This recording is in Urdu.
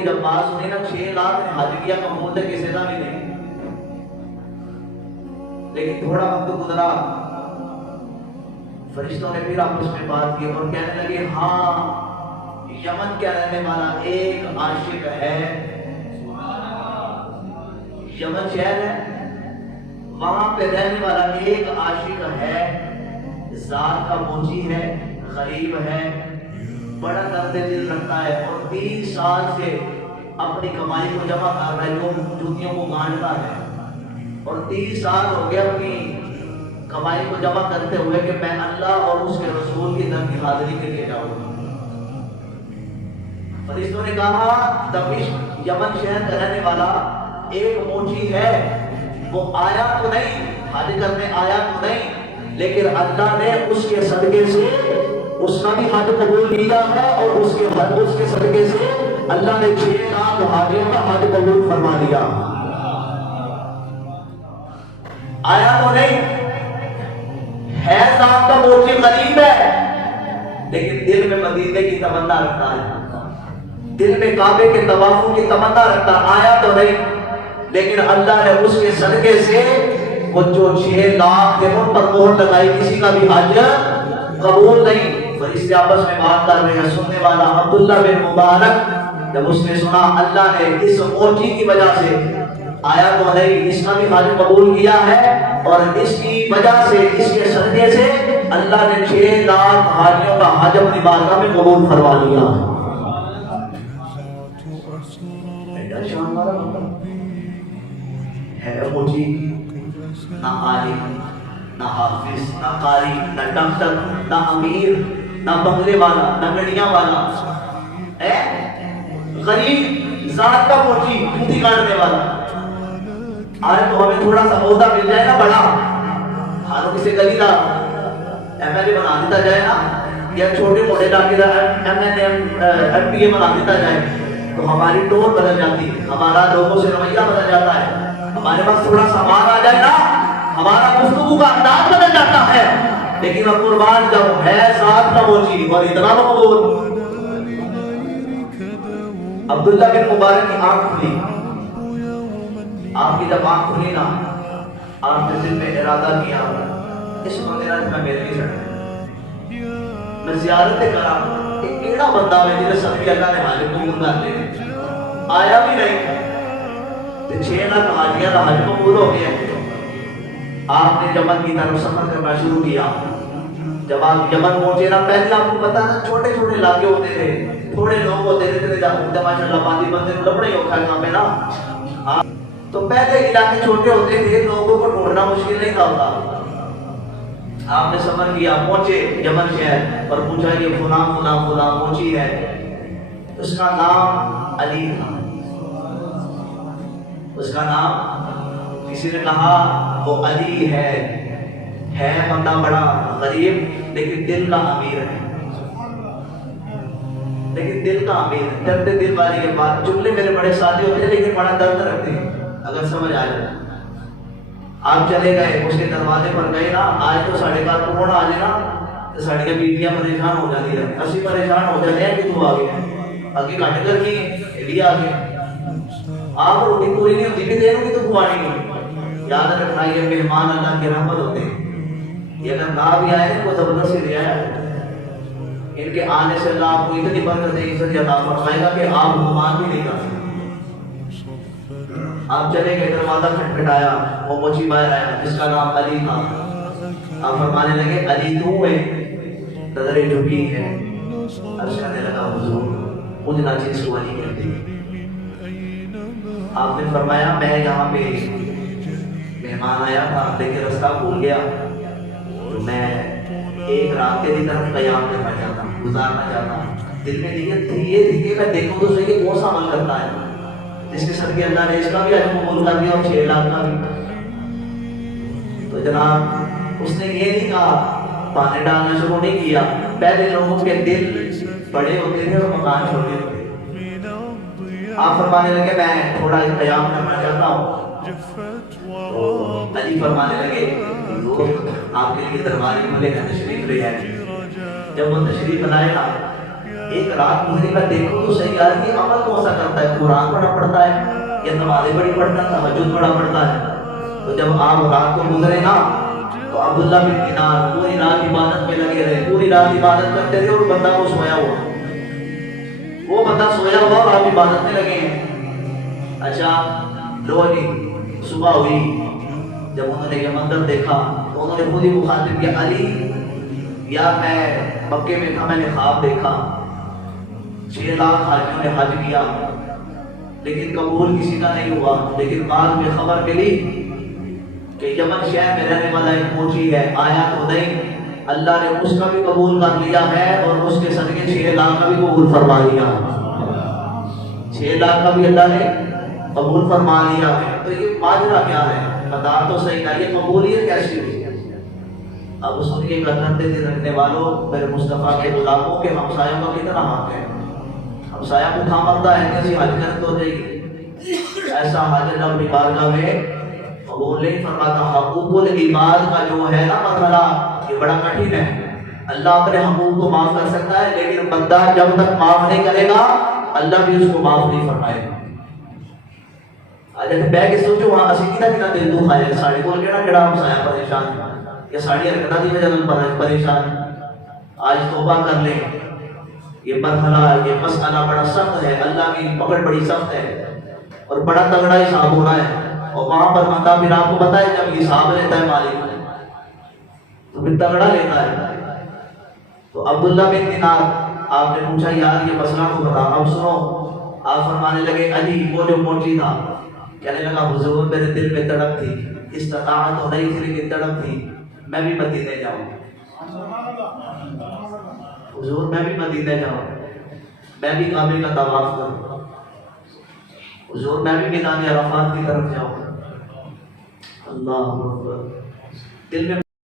کی جب بات سنی نا 6 لاکھ نے حج کیا قبول تو کسی کا بھی نہیں، لیکن تھوڑا وقت گزرا فرشتوں نے پھر آپس میں بات کی اور کہنے لگے ہاں یمن کا رہنے والا ایک عاشق ہے، یمن شہر ہے وہاں پہ رہنے والا ایک عاشق ہے، ذات کا موجی ہے، غریب ہے، بڑا درد دل رکھتا ہے اور 30 سال سے اپنی کمائی کو جمع کر رہا ہے، لوگ جوتیوں کو گانٹتا ہے اور 30 سال ہو گیا اپنی کمائی کو جمع کرتے ہوئے کہ میں اللہ اور اس کے رسول کی در کی حاضری کے لیے جاؤں گا۔ فرشتوں نے کہا دمشق یمن شہر کا رہنے والا ایک موچی ہے، وہ آیا تو نہیں، حج کرنے آیا تو نہیں، لیکن اللہ نے اس کے صدقے سے اس کا بھی حج قبول کیا ہے اور اس کے صدقے سے اللہ نے 6 لاکھ حاجیوں کا حج قبول فرما دیا۔ آیا تو نہیں ہے، ذات کا موچی غریب ہے، لیکن دل میں مدینے کی تمنا رکھتا ہے، دل میں کعبے کے طوافوں کی تمنا رکھتا ہے۔ آیا تو نہیں لیکن اللہ نے اس کے صدقے سے وہ جو 6 لاکھ تھے ان پر مہر لگائی، کسی کا بھی حج قبول نہیں۔ فرشتے آپس میں بات کر رہے ہیں، سننے والا عبداللہ بن مبارک جب اس نے سنا اللہ نے اس موچی کی وجہ سے آیا تو نہیں اس کا بھی حج قبول کیا ہے اور اس کی وجہ سے اس کے صدقے سے اللہ نے 6 لاکھ حاجیوں کا حج اپنی بارگاہ میں قبول فرما لیا۔ ہے موچی، نہ عالم، نہ حافظ، نہ قاری، نہ ڈاکٹر، نہ امیر، نہ بنگلے والا، نہ گڑیاں والا، غریب ذات کا موچی، جوتی کاٹنے والا۔ آج تو ہمیں تھوڑا سا عہدہ مل جائے نا بڑا، ہاتھوں کسی گلی کا ایم ایل اے بنا دیتا جائے نا، یا چھوٹے موٹے علاقے کا ایم پی اے بنا دیتا جائے تو ہماری ٹون بدل جاتی ہے، ہمارا لوگوں سے رویہ بدل جاتا ہے، ہمارے پاس تھوڑا سا مال آ جائے نا ہمارا گفتگو کا انداز بدل جاتا ہے۔ لیکن اب قربان جب ہے ذات کا موچی اور اتنا مقبول، عبداللہ بن مبارک کی آنکھ کھلی، آپ کی جب آنکھ کھلی نا آپ نے دل میں ارادہ کیا اس وغیرہ میں میرے لیے چڑھے، میں زیارت کرا ایک ایڑا بندہ ہے جنہیں صدقے اللہ نے حاجت قبول کر لے، آیا بھی نہیں 6 لاکھ حاجیاں کا حج قبول ہو گیا۔ آپ نے یمن کی طرف سفر کرنا شروع کیا۔ جب آپ یمن پہنچے نا پہلے آپ کو پتا نا چھوٹے چھوٹے علاقے ہوتے تھے، تھوڑے لوگ ہوتے تھے، جب ماشاءاللہ پانی بندے لپڑے ہو کھائے کام ہے نا، تو پہلے علاقے چھوٹے ہوتے تھے، لوگوں کو ڈھونڈنا مشکل نہیں تھا ہوتا۔ آپ نے سفر کیا، پہنچے یمن شہر اور پوچھا یہ فلاں فلاں فلاں موچی ہے، اس کا نام علی تھا، اس کا نام کسی نے کہا وہ علی ہے بندہ بڑا غریب لیکن دل کا امیر ہے، لیکن دل کا امیر ہے، درد دل والی کے بعد جملے میرے بڑے سادے ہوتے ہیں لیکن بڑا درد رکھتے ہیں اگر سمجھ آ جائے۔ آپ چلے گئے اس کے دروازے پر گئے نا، آج تو ساڑھے کا کوڑا آ جائے نا تو ساڑھے بیٹیاں پریشان ہو جاتی ہے، اسی پریشان ہو جاتے ہیں کہ تو آ گیا آگے کھانے کر کی لیے آ گیا، آپ روٹی پوری نہیں ہوتی بھی دینوں کی تو کھوانی نہیں۔ یاد رکھنا یہ مہمان اللہ کی رحمت ہوتے ہیں، یہ اگر نہ بھی آئے کو زبردستی دے آیا، ان کے آنے سے اللہ آپ کو اتنی برکت عزت عطا فرمائے گا کہ آپ گمان بھی نہیں کر سکتے۔ آپ چلے گئے، دروازہ کھٹکھٹایا، وہ موچی باہر آیا جس کا نام علی تھا۔ آپ فرمانے لگے علی تو ہے، نظریں جھکی ہے، عرض کرنے لگا حضور مجھے نہ چیز کو علی کہتے ہیں۔ آپ نے فرمایا میں یہاں پہ مہمان آیا تھا لیکن رستہ بھول گیا، میں ایک راستے کی طرف قیام کرنا چاہتا ہوں، گزارنا چاہتا ہوں، دل میں نیت تھی یہ تھی کہ میں دیکھوں تو صحیح کون سا عمل کرتا ہے جس کے صدقے اللہ نے اس کا بھی حج قبول کر دیا اور 6 لاکھ کا بھی۔ تو جناب اس نے یہ نہیں کہا، پانے ڈالنا شروع نہیں کیا، پہلے لوگوں کے دل بڑے ہوتے تھے اور مکان چھوٹے ہوتے تھے۔ آپ فرمانے لگے میں تھوڑا قیام کرنا چاہتا ہوں، تو علی فرمانے لگے آپ کے لیے دربار کھلے گا، تشریف لے آئے۔ جب وہ تشریف لائے نا ایک رات گزری میں دیکھوں تو صحیح یار یہ عمل کون سا کرتا ہے، قرآن بڑا پڑھتا ہے یا نمازیں بڑی پڑھتا ہے، تہجد بڑا پڑھتا ہے. تو جب آپ رات کو گزرے نا تو عبداللہ بن دینار پوری رات عبادت میں لگے رہے، پوری رات عبادت کرتے رہے، اور بندہ وہ سویا ہوا، وہ بندہ سویا ہوا اور آپ عبادت میں لگے ہیں. اچھا لو علی صبح ہوئی، جب انہوں نے یہ منظر دیکھا تو انہوں نے خود ہی مخاطب کیا، علی یار میں مکے میں تھا، میں نے خواب دیکھا 6 لاکھ حاجیوں نے حج کیا لیکن قبول کسی کا نہیں ہوا. لیکن بعد میں خبر ملی کہ یمن شہر میں رہنے والا ایک موچی ہے، آیا تو نہیں، اللہ نے اس کا بھی قبول کر لیا ہے اور اس کے صدقے 6 لاکھ کا بھی قبول فرما لیا، 6 لاکھ کا بھی اللہ نے قبول فرما لیا ہے. تو یہ ماجرا کیا ہے بتا تو صحیح نا، یہ قبولیت کیسی ہوئی؟ اب سنیے گا نندے دل رکھنے والوں، میرے مصطفیٰ کے غلاموں کے ہمسایوں کا کتنا حق ہے. ہمسایہ کو تھامتا ہے کیسی حج کرت ہو جائے گی، ایسا حج اللہ اپنی بارگاہ میں قبول نہیں فرماتا. حقوق العباد کا جو ہے نا مرحلہ یہ بڑا کٹھن ہے. اللہ اپنے حقوق کو معاف کر سکتا ہے لیکن بندہ جب تک معاف نہیں کرے گا اللہ بھی اس کو معاف نہیں فرمائے گا. آج بہ کے سوچو وہاں اسی کتنا دل دکھ آئے ساڑی بول کے نا کہڑا ہمسایہ پریشان یا ساڑی حرکتہ دی وجہ سے پریشان. آج توبہ کر لیں، یہ مرحلہ یہ مسئلہ بڑا سخت ہے، اللہ کی پکڑ بڑی سخت ہے اور بڑا تگڑا حساب ہو رہا ہے. اور وہاں پر بندہ پھر آپ کو پتا ہے جب حساب لیتا ہے مالک تو پھر تگڑا لیتا ہے. تو عبداللہ بن دینار آپ نے پوچھا یار یہ مسئلہ کو بتا. اب سنو، آپ فرمانے لگے علی وہ جو موچی تھا کہنے لگا حضور میرے دل میں تڑپ تھی، استطاعت تو نہیں تھی لیکن تڑپ تھی، میں بھی مدینے جاؤں. حضور میں بھی مدینے جاؤں، میں بھی کعبے کا طواف کروں، حضور میں بھی میدان عرفات کی طرف جاؤں. اللہ اکبر. دل میں